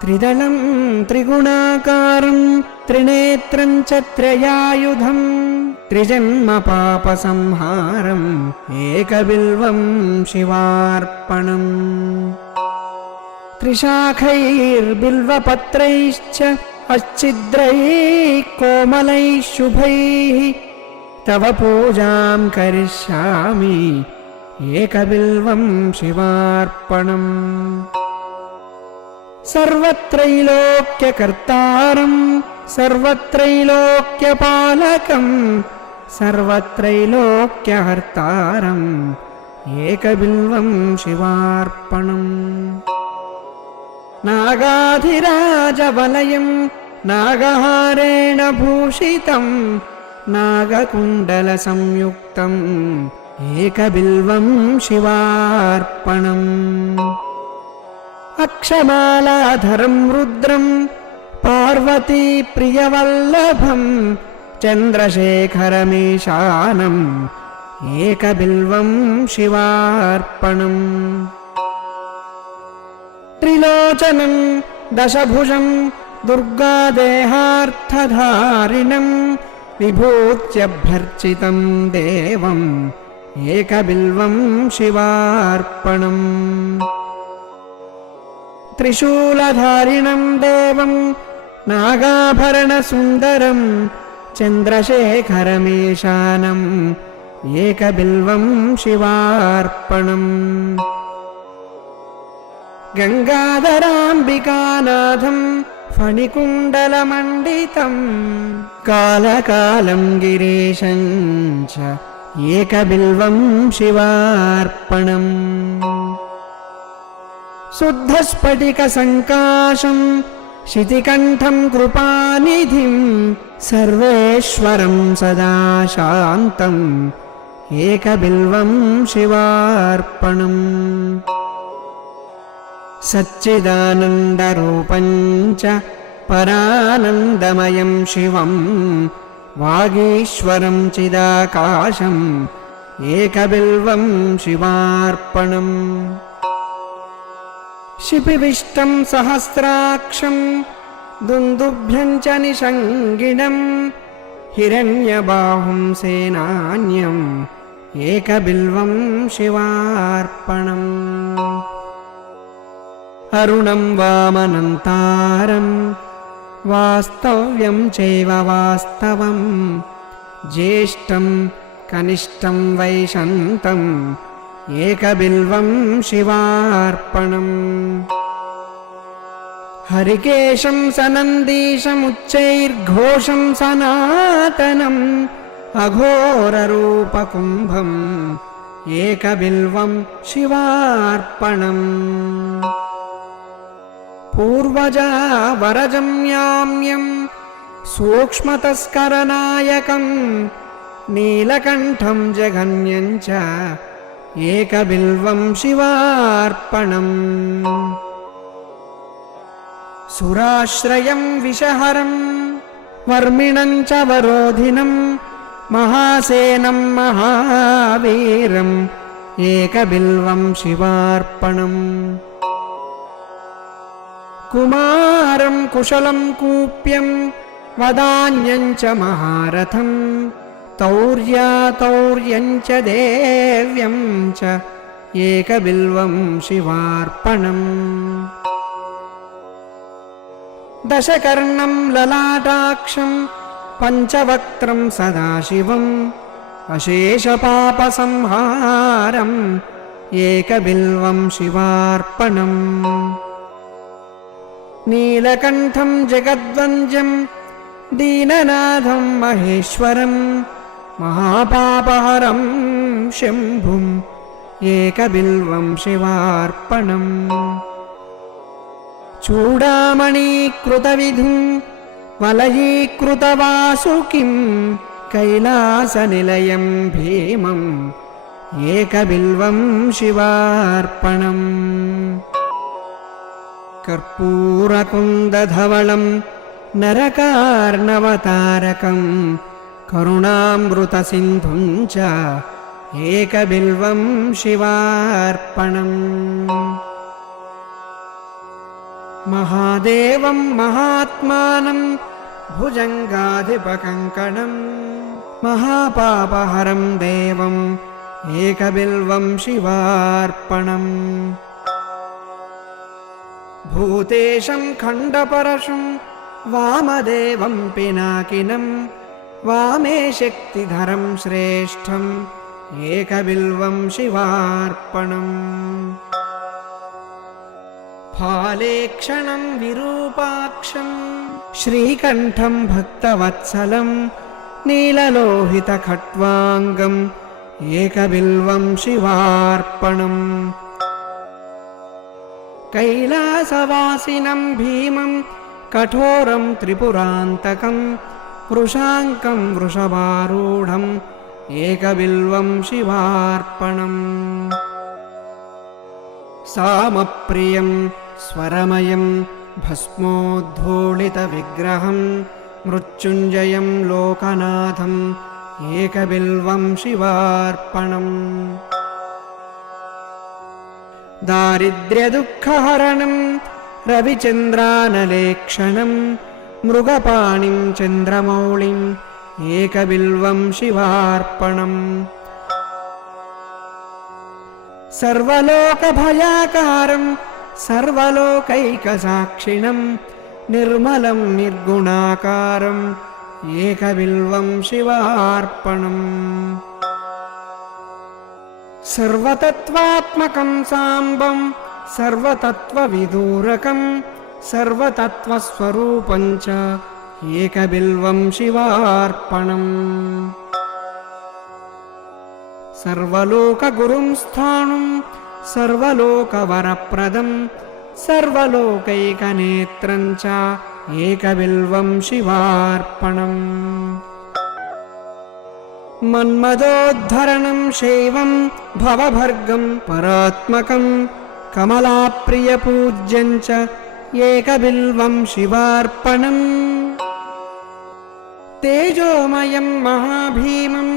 त्रिदलं त्रिगुणाकारं त्रिनेत्रं च त्रयायुधं त्रिजन्म पापसंहारम् एकबिल्वं शिवार्पणम् त्रिशाखैर्बिल्वपत्रैश्च अच्छिद्रैः कोमलैः शुभैः तव पूजां करिष्यामि एकबिल्वं शिवार्पणम् सर्वत्रैलोक्यकर्तारं सर्वत्रैलोक्यपालकं सर्वत्रैलोक्यहर्तारम् एकबिल्वं शिवार्पणम् नागाधिराजवलयं नागहारेण भूषितं नागकुण्डलसंयुक्तम् एकबिल्वं शिवार्पणम् अक्षमालाधरं रुद्रं पार्वतीप्रियवल्लभं चन्द्रशेखरमीशानम् एकबिल्वं शिवार्पणम् त्रिलोचनं दशभुजं दुर्गादेहार्थधारिणं विभूत्यभ्यर्चितं देवम् एकबिल्वं शिवार्पणम् त्रिशूलधारिणं देवं नागाभरणसुन्दरं चन्द्रशेखरमीशानम् एकबिल्वं शिवार्पणम् गंगाधराम्बिकानाथं फणिकुण्डलमण्डितं कालकालं गिरीशं च एकबिल्वं शिवार्पणम् शुद्धस्फटिकसङ्काशं शितिकण्ठं कृपानिधिं सर्वेश्वरं सदा शान्तम् एकबिल्वं शिवार्पणम् सच्चिदानन्दरूपं च परानन्दमयं शिवं वागीश्वरं चिदाकाशम् एकबिल्वं शिवार्पणम् शिपिविष्टं सहस्राक्षं दुन्दुभ्यं च निषङ्गिणं हिरण्यबाहुं सेनान्यम् एकबिल्वं शिवार्पणम् अरुणं वामनन्तारं वास्तव्यं चैव वास्तवं ज्येष्ठं कनिष्ठं वैशन्तम् एकबिल्वं शिवार्पणम् हरिकेशं सनन्दीशमुच्चैर्घोषं सनातनम् अघोररूपकुम्भम् एकबिल्वं शिवार्पणम् पूर्वजा वरजं याम्यं सूक्ष्मतस्करनायकं नीलकण्ठं जघन्यं च एकबिल्वं शिवार्पणम् सुराश्रयं विषहरं वर्मिणं च वरोधिनं महासेनं महावीरम् एकबिल्वं शिवार्पणम् कुमारं कुशलं कूप्यं वदान्यं च महारथं तौर्यातौर्यं च देव्यं च एकबिल्वं शिवार्पणम् दशकर्णं ललाटाक्षं पञ्चवक्त्रं सदाशिवम् अशेषपापसंहारम् एकबिल्वं शिवार्पणम् नीलकण्ठं जगद्वन्द्यं दीननाथं महेश्वरं महापापहरं शम्भुम् एकबिल्वं शिवार्पणम् चूडामणीकृतविधुं वलयीकृतवासुकिं कैलासनिलयं भीमम् एकबिल्वं शिवार्पणम् कर्पूरकुन्दधवलं नरकार्णवतारकं करुणामृतसिन्धुं च एकबिल्वं शिवार्पणम् महादेवं महात्मानं भुजङ्गाधिपकङ्कणं महापापहरं देवम् एकबिल्वं शिवार्पणम् भूतेशं खण्डपरशुं वामदेवं पिनाकिनं वामे शक्तिधरं श्रेष्ठम् एकबिल्वं शिवार्पणम् फालेक्षणं विरूपाक्षं श्रीकण्ठं भक्तवत्सलं नीललोहितखट्वाङ्गम् एकबिल्वं शिवार्पणम् कैलासवासिनं भीमं कठोरं त्रिपुरान्तकं वृषाङ्कं वृषभारूढम् एकबिल्वं शिवार्पणम् सामप्रियं स्वरमयं भस्मोद्धूलितविग्रहं मृत्युञ्जयं लोकनाथम् एकबिल्वं शिवार्पणम् दारिद्र्यदुःखहरणं रविचन्द्रानलेक्षणं मृगपाणिं चन्द्रमौळिम् एकबिल्वं शिवार्पणम् सर्वलोकभयाकारं सर्वलोकैकसाक्षिणं निर्मलं निर्गुणाकारम् एकबिल्वं शिवार्पणम् सर्वतत्त्वात्मकं साम्बं सर्वतत्त्वविदूरकं सर्वतत्त्वस्वरूपं च एकबिल्वं शिवार्पणम् सर्वलोकगुरुं स्थाणुं सर्वलोकवरप्रदं सर्वलोकैकनेत्रं च एकबिल्वं शिवार्पणम् मन्मदोद्धरणं शैवं भवभर्गं परात्मकं कमलाप्रियपूज्यं च एकबिल्वं शिवार्पणम् तेजोमयं महाभीमम्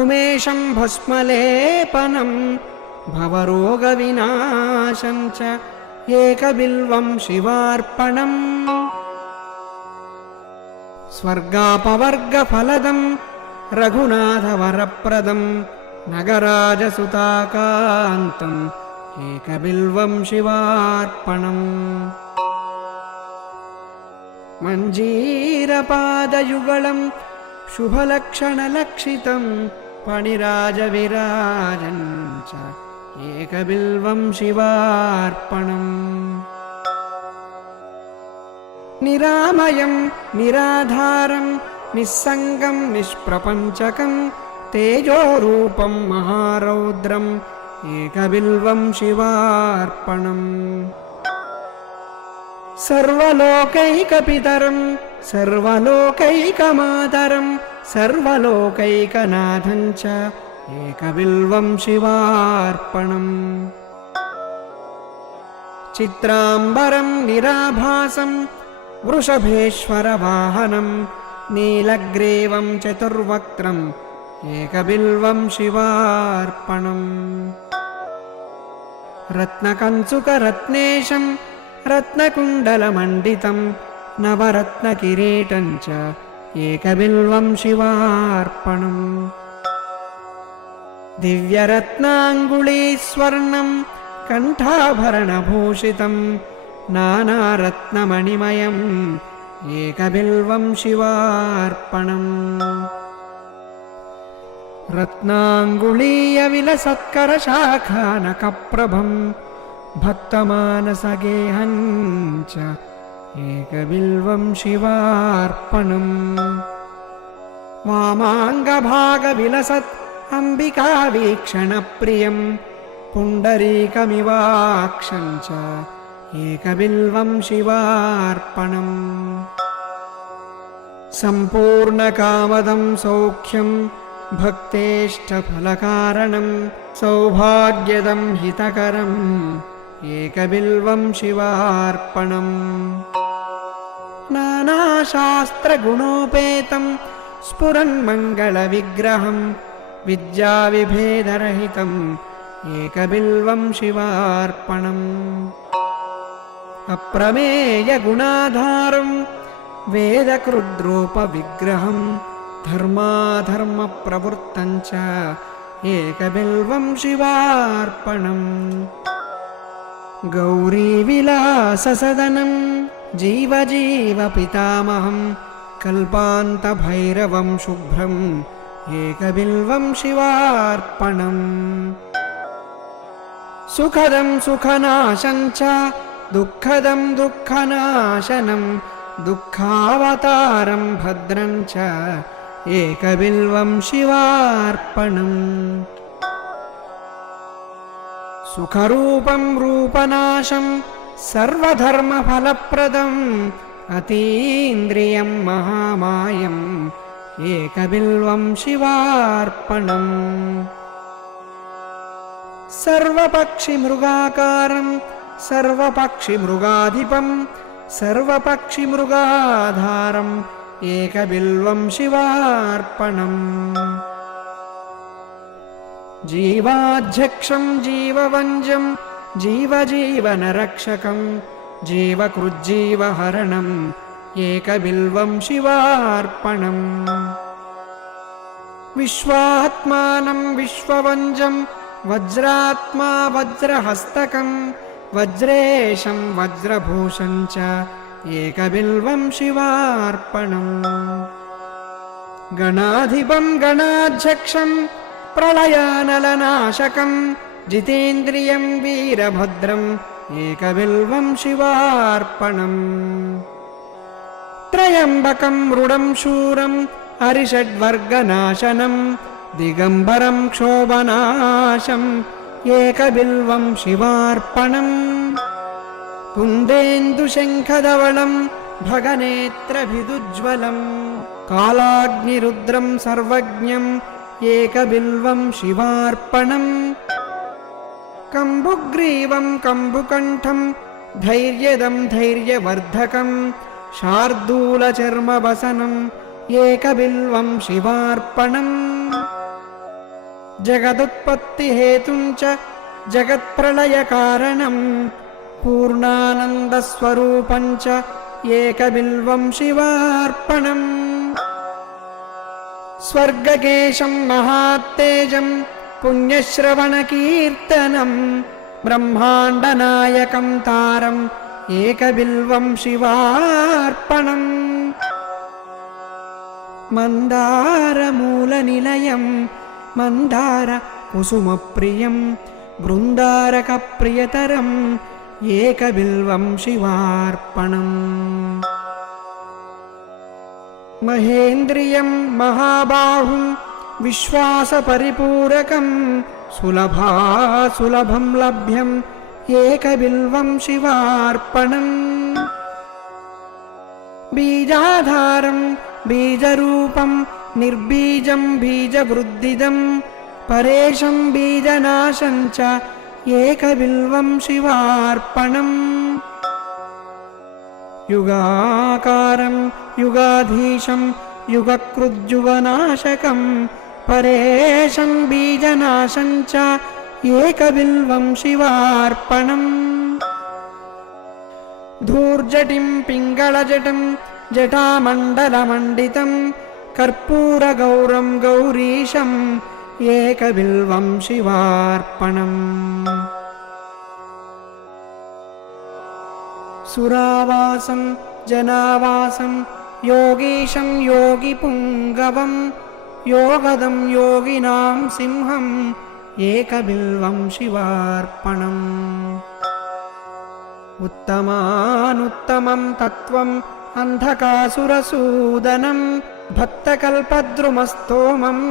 उमेशं भस्मलेपनं भवरोगविनाशं च एकबिल्वं शिवार्पणम् स्वर्गापवर्गफलदं रघुनाथवरप्रदं नगराजसुताकान्तम् एकबिल्वं शिवार्पणम् मञ्जीरपादयुगलं शुभलक्षणलक्षितं फणिराजविराजं च एकबिल्वं शिवार्पणम् निरामयं निराधारं निस्सङ्गं निष्प्रपञ्चकं तेजोरूपं महारौद्रम् एकबिल्वं शिवार्पणम् सर्वलोकैकपितरं सर्वलोकैकमातरं सर्वलोकैकनाथं च एकबिल्वं शिवार्पणम् चित्राम्बरं निराभासं वृषभेश्वरवाहनं नीलग्रीवं चतुर्वक्त्रम् एकबिल्वं शिवार्पणम् रत्नकंचुकरत्नेशं रत्नकुण्डलमण्डितं नवरत्नकिरीटं च एकबिल्वं शिवार्पणम् दिव्यरत्नाङ्गुलीस्वर्णं कण्ठाभरणभूषितं नानारत्नमणिमयम् एकबिल्वं शिवार्पणम् रत्नाङ्गुलीयविलसत्करशाखानकप्रभं भक्तमानसगेहं च एकबिल्वं शिवार्पणम् वामाङ्गभागविलसत् अम्बिकावीक्षणप्रियं पुण्डरीकमिवाक्षं च एकबिल्वं शिवार्पणम् सम्पूर्णकामदं सौख्यं भक्तेष्टफलकारणं सौभाग्यदं हितकरम् एकबिल्वं शिवार्पणम् नानाशास्त्रगुणोपेतं स्फुरन्मङ्गलविग्रहं विद्याविभेदरहितम् एकबिल्वं शिवार्पणम् अप्रमेयगुणाधारं वेदकृद्रूपविग्रहं धर्माधर्मप्रवृत्तं च एकबिल्वं शिवार्पणम् गौरीविलाससदनं जीवजीवपितामहं कल्पान्तभैरवं शुभ्रम् एकबिल्वं शिवार्पणम् सुखदं सुखनाशं च दुःखदं दुःखनाशनं दुःखावतारं भद्रं च एकबिल्वं शिवार्पणम् सुखरूपं रूपनाशं सर्वधर्मफलप्रदम् अतीन्द्रियं महामायम् एकबिल्वं शिवार्पणम् सर्वपक्षिमृगाकारं सर्वपक्षिमृगाधिपं सर्वपक्षिमृगाधारम् एकबिल्वं शिवार्पणम् जीवाध्यक्षं जीववञ्जं जीवजीवनरक्षकं जीवकृज्जीवहरणम् एकबिल्वं शिवार्पणम् विश्वात्मानं विश्ववञ्जं वज्रात्मा वज्रहस्तकं वज्रेशं वज्रभूषं च एकबिल्वं शिवार्पणम् गणाधिपं गणाध्यक्षं प्रलयानलनाशकं जितेन्द्रियं वीरभद्रम् एकबिल्वं शिवार्पणम् त्रयम्बकं मृडं शूरं हरिषड्वर्गनाशनं दिगम्बरं क्षोभनाशम् एकबिल्वं शिवार्पणम् कुन्देन्दुशङ्खधवलं भगनेत्रभिदुज्ज्वलं कालाग्निरुद्रं सर्वज्ञम् एकबिल्वं शिवार्पणम् कम्बुग्रीवं कम्बुकण्ठं धैर्यदं धैर्यवर्धकं शार्दूलचर्मवसनम् एकबिल्वं शिवार्पणम् जगदुत्पत्तिहेतुं च जगत्प्रलयकारणम् पूर्णानन्दस्वरूपं च एकबिल्वं शिवार्पणम् स्वर्गकेशं महात्तेजं पुण्यश्रवणकीर्तनं ब्रह्माण्डनायकं तारम् एकबिल्वं शिवार्पणम् मन्दारमूलनिलयं मन्दारकुसुमप्रियं बृन्दारकप्रियतरम् एकबिल्वं शिवार्पणम् महेन्द्रियं महाबाहुं विश्वासपरिपूरकं सुलभं लभ्यम् एकबिल्वं शिवार्पणम् बीजाधारं बीजरूपं निर्बीजं बीजवृद्धिदं परेशं बीजनाशं च एकबिल्वं शिवार्पणम् युगाकारं युगाधीशं युगकृज्जुगनाशकं परेशं बीजनाशं च एकबिल्वं शिवार्पणम् धूर्जटिं पिङ्गलजटं जटामण्डलमण्डितं कर्पूरगौरं गौरीशम् एकबिल्वं शिवार्पणम् सुरावासं जनावासं योगीशं योगिपुङ्गवं योगदं योगिनां सिंहम् एकबिल्वं शिवार्पणम् उत्तमानुत्तमं तत्त्वम् अन्धकासुरसूदनं भक्तकल्पद्रुमस्तोमम्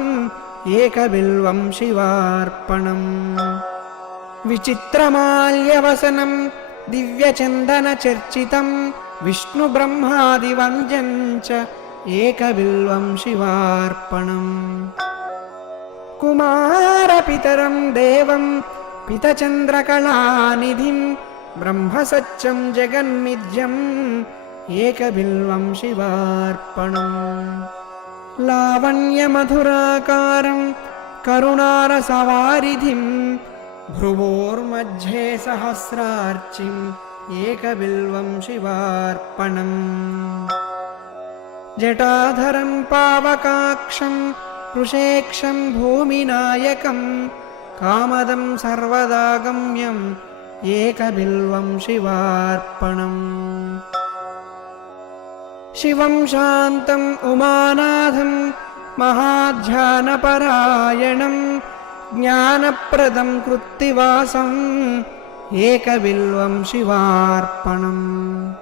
एकबिल्वं शिवार्पणम् विचित्रमाल्यवसनं दिव्यचन्दनचर्चितं विष्णुब्रह्मादिवन्द्यं च एकबिल्वं शिवार्पणम् कुमारपितरं देवं पितचन्द्रकलानिधिं ब्रह्मसत्यं जगन्मिथ्यम् एकबिल्वं शिवार्पणम् लावण्यमधुराकारं करुणारसवारिधिं भ्रुवोर्मध्ये सहस्रार्चिम् एकबिल्वं शिवार्पणम्। जटाधरं पावकाक्षं ऋषेक्षं भूमिनायकं कामदं सर्वदा गम्यम् एकबिल्वं शिवार्पणम्। शिवं शान्तम् उमानाथं महाध्यानपरायणं ज्ञानप्रदं कृत्तिवासम् एकबिल्वं शिवार्पणम्।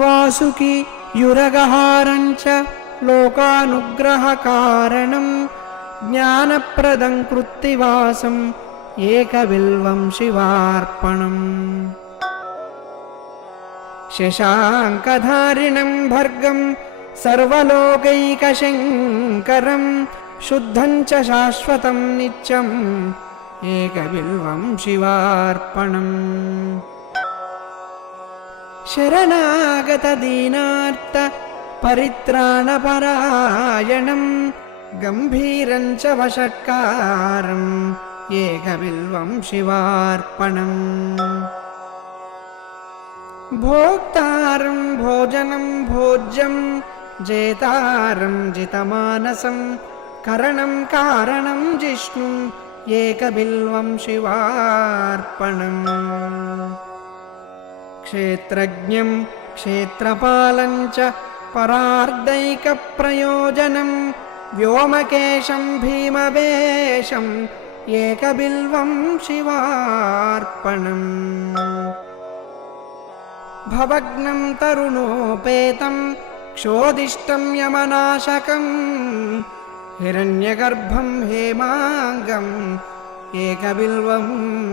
वासुकी युरगहारं च लोकानुग्रहकारणं ज्ञानप्रदं कृत्तिवासम् एकबिल्वं शिवार्पणम्। शशाङ्कधारिणं भर्गं सर्वलोकैकशङ्करं शुद्धं च शाश्वतं नित्यम् एकबिल्वं शिवार्पणम्। शरणागतदीनार्त परित्राणपरायणं गम्भीरं च वषट्कारम् एकबिल्वं शिवार्पणम्। भोक्तारं भोजनं भोज्यं जेतारं जितमानसं करणं कारणं जिष्णुम् एकबिल्वं शिवार्पणम्। क्षेत्रज्ञं क्षेत्रपालं च परार्दैकप्रयोजनं व्योमकेशं भीमवेशम् एकबिल्वं शिवार्पणम्। भवग्नं तरुणोपेतं क्षोदिष्टं यमनाशकं हिरण्यगर्भं हेमाङ्गम् एकबिल्वं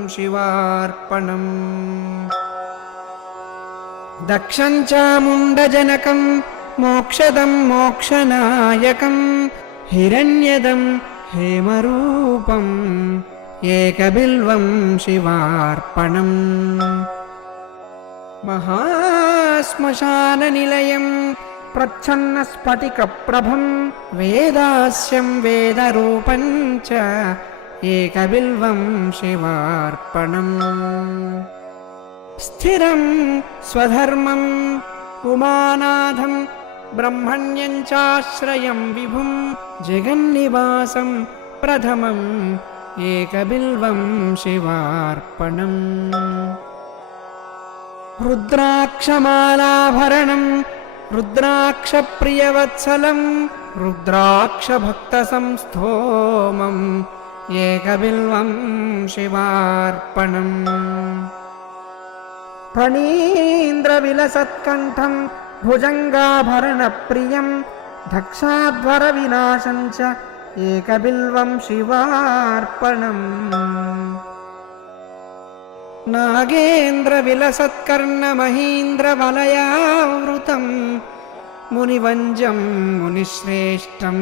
शिवार्पणम्। दक्षं चामुण्डजनकं मोक्षदं मोक्षनायकं हिरण्यदं हेमरूपम् एकबिल्वं शिवार्पणम्। महाश्मशाननिलयं प्रच्छन्नस्फटिकप्रभं वेदास्यं वेदरूपं च एकबिल्वं शिवार्पणम्। स्थिरं स्वधर्मं उमानाथं ब्रह्मण्यं चाश्रयं विभुं जगन्निवासं प्रथमम् एकबिल्वं शिवार्पणम्। रुद्राक्षमालाभरणं रुद्राक्षप्रियवत्सलं रुद्राक्षभक्तसंस्थोमम् एकबिल्वं शिवार्पणम्। फणीन्द्रविलसत्कण्ठं भुजङ्गाभरणप्रियं दक्षाध्वरविनाशं च एकबिल्वं शिवार्पणम्। नागेन्द्रविलसत्कर्णमहीन्द्रवलयावृतं मुनिवन्द्यं मुनिश्रेष्ठम्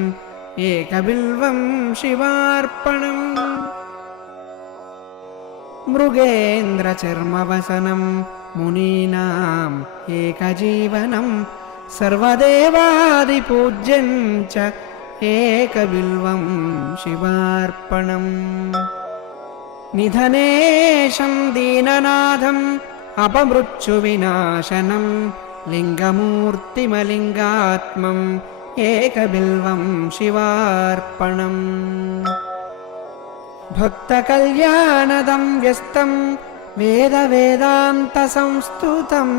एकबिल्वं शिवार्पणम्। मृगेन्द्रचर्मवसनं मुनीनाम् एकजीवनं सर्वदेवादिपूज्यं च एकबिल्वं शिवार्पणम्। निधनेशं दीननाथम् अपमृत्युविनाशनं लिङ्गमूर्तिमलिङ्गात्मम् एकबिल्वं शिवार्पणम्। भक्तकल्याणदं व्यस्तं वेदवेदान्तसंस्तुतं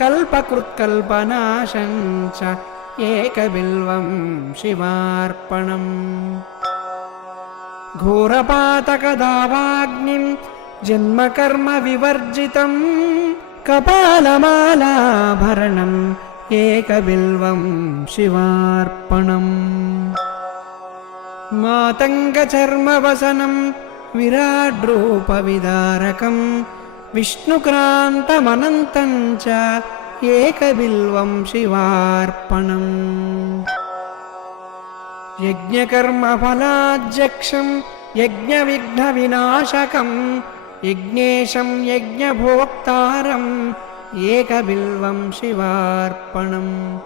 कल्पकृत्कल्पनाशं च एकबिल्वं शिवार्पणम्। घोरपातकदावाग्निं जन्मकर्मविवर्जितं कपालमालाभरणम् एकबिल्वं शिवार्पणम्। मातङ्गचर्मवसनं विराड्रूपविदारकं विष्णुक्रान्तमनन्तं च एकबिल्वं शिवार्पणम्। यज्ञकर्मफलाध्यक्षं यज्ञविघ्नविनाशकं यज्ञेशं यज्ञभोक्तारम् एकबिल्वं शिवार्पणम्।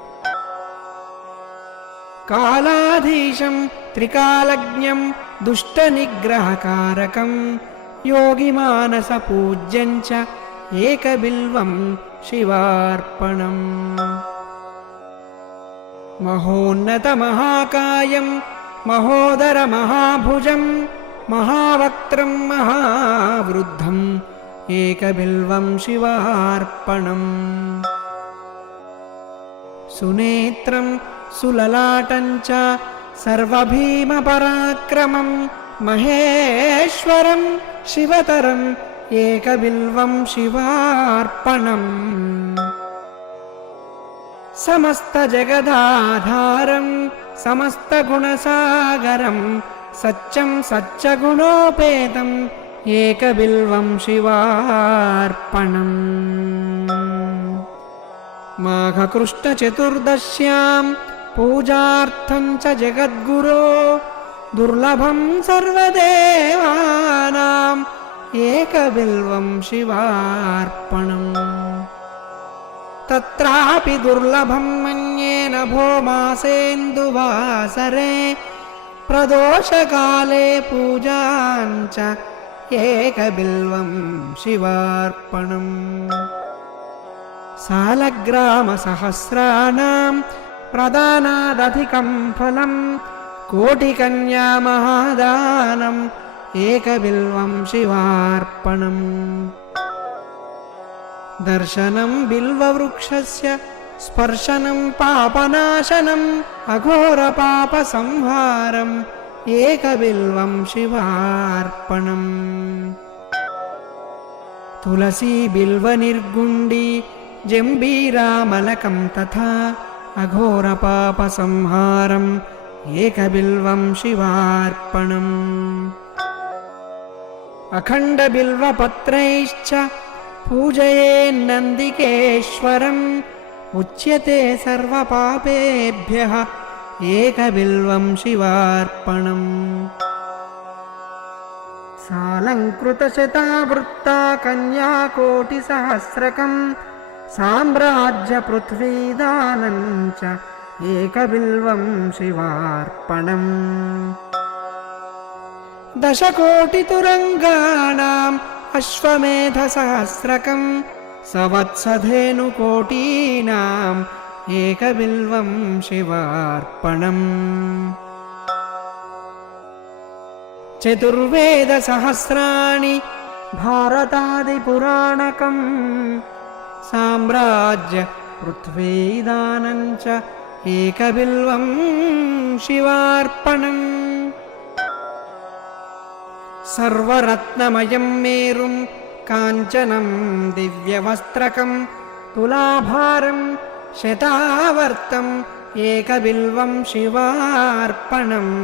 कालाधीशं त्रिकालज्ञं दुष्टनिग्रहकारकं योगिमानसपूज्यं च एकबिल्वं शिवार्पणम्। महोन्नतमहाकायं महोदरमहाभुजं महावक्त्रं महावृद्धम् एकबिल्वं शिवार्पणम्। सुनेत्रं सुललाटं च सर्वभीमपराक्रमं महेश्वरं शिवतरम् एकबिल्वं शिवार्पणम्। समस्तजगदाधारं समस्तगुणसागरं सच्चं सच्चगुणोपेतम् एकबिल्वं शिवार्पणम्। माघकृष्णचतुर्दश्यां पूजार्थं च जगद्गुरो दुर्लभं सर्वदेवानाम् एकबिल्वं शिवार्पणम्। तत्रापि दुर्लभं मन्ये नभो मासेन्दुवासरे प्रदोषकाले पूजां च एकबिल्वं शिवार्पणम्। सालग्रामसहस्राणां प्रदानादधिकं फलं कोटिकन्या महादानम् एकबिल्वं शिवार्पणम्। दर्शनं बिल्ववृक्षस्य स्पर्शनं पापनाशनम् अघोरपापसंहारम् एकबिल्वं शिवार्पणम्। तुलसी बिल्वनिर्गुण्डी जम्बीरामलकं तथा अघोरपापसंहारम् एकबिल्वं शिवार्पणम्। अखण्डबिल्वपत्रैश्च पूजयेन्नन्दिकेश्वरम् उच्यते सर्वपापेभ्यः एकबिल्वं शिवार्पणम्। सालङ्कृतशतावृत्ता कन्याकोटिसहस्रकं साम्राज्यपृथ्वीदानं च एकबिल्वं शिवार्पणम्। दशकोटितुरङ्गाणाम् अश्वमेधसहस्रकं सवत्सधेनुकोटीनाम् एकबिल्वं शिवार्पणम्। चतुर्वेदसहस्राणि भारतादिपुराणकम् साम्राज्य पृथ्वीदानं च एकबिल्वं शिवार्पणम्। सर्वरत्नमयं मेरुं काञ्चनं दिव्यवस्त्रकं तुलाभारं शतावर्तम् एकबिल्वं शिवार्पणम्।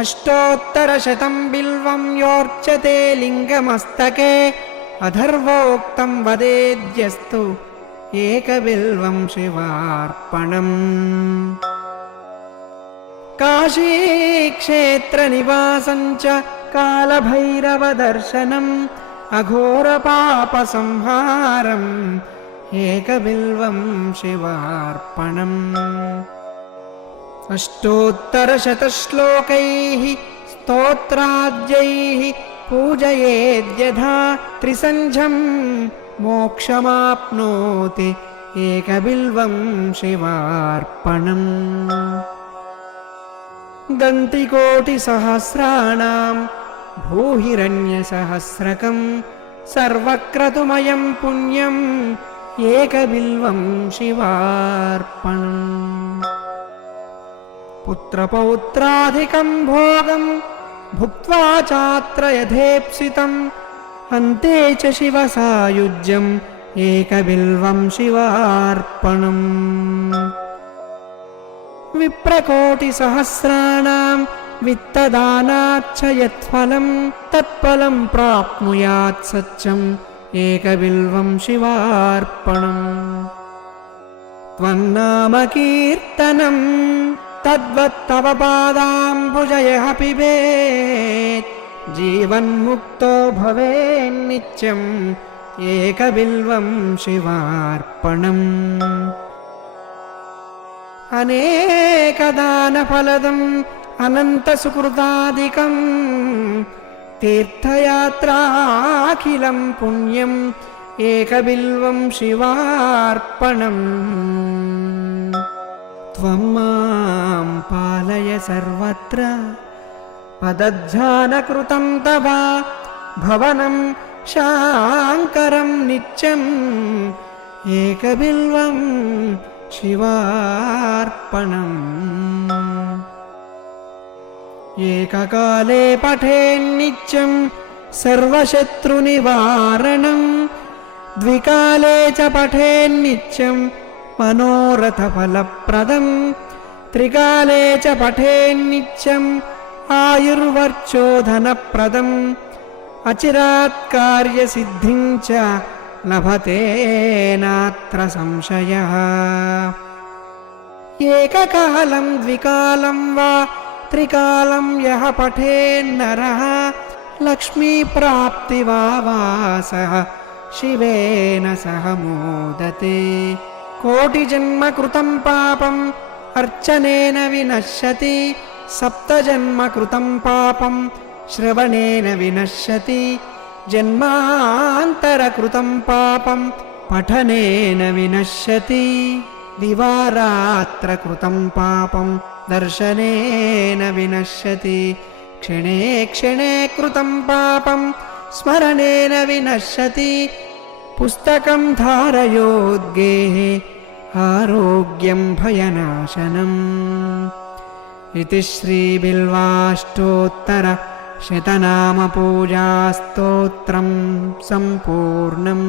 अष्टोत्तरशतं बिल्वं योर्चते लिङ्गमस्तके अथर्वोक्तं वदेद्यस्तु एकबिल्वं शिवार्पणम्। काशीक्षेत्रनिवासं च कालभैरवदर्शनम् अघोरपापसंहारम् एकबिल्वं शिवार्पणम्। अष्टोत्तरशतश्लोकैः स्तोत्राद्यैः पूजयेद्यथा त्रिसन्ध्यं मोक्षमाप्नोति एकबिल्वं शिवार्पणम्। दन्तिकोटिसहस्राणां भूहिरण्यसहस्रकं सर्वक्रतुमयं पुण्यम् एकबिल्वं शिवार्पणम्। पुत्रपौत्राधिकं भोगं भुक्त्वा चात्र यथेप्सितम् अन्ते च शिवसायुज्यम् एकबिल्वं शिवार्पणम्। विप्रकोटिसहस्राणां वित्तदानाच्च यत्फलं तत्फलं प्राप्नुयात् सत्यम् एकबिल्वं शिवार्पणम्। त्वन्नामकीर्तनं तद्वत्तव पादाम्बुजयः पिबेत् जीवन्मुक्तो भवेन्नित्यम् एकबिल्वं शिवार्पणम्। अनेकदानफलदम् अनन्तसुकृतादिकम् तीर्थयात्राखिलं पुण्यम् एकबिल्वं शिवार्पणम् त्वं मां पालय सर्वत्र पदध्यानकृतं तव भवनं शाङ्करं नित्यम् एकबिल्वं शिवार्पणम् एककाले पठेन्नित्यं सर्वशत्रुनिवारणं द्विकाले च पठेन्नित्यं मनोरथफलप्रदं त्रिकाले च पठेन्नित्यम् आयुर्वर्चोधनप्रदम् अचिरात् कार्यसिद्धिं च लभते नात्र संशयः एककालं द्विकालं वा त्रिकालं यः पठेन्नरः लक्ष्मीप्राप्तिवासः शिवेन सह मोदते कोटिजन्म कृतं पापम् अर्चनेन विनश्यति सप्तजन्म कृतं पापं श्रवणेन विनश्यति जन्मान्तरकृतं पापं पठनेन विनश्यति दिवारात्रकृतं पापं दर्शनेन विनश्यति क्षणे क्षणे कृतं पापं स्मरणेन विनश्यति पुस्तकं धारयोद्गेहे आरोग्यं भयनाशनम् इति श्रीबिल्वाष्टोत्तरशतनामपूजास्तोत्रं सम्पूर्णम्।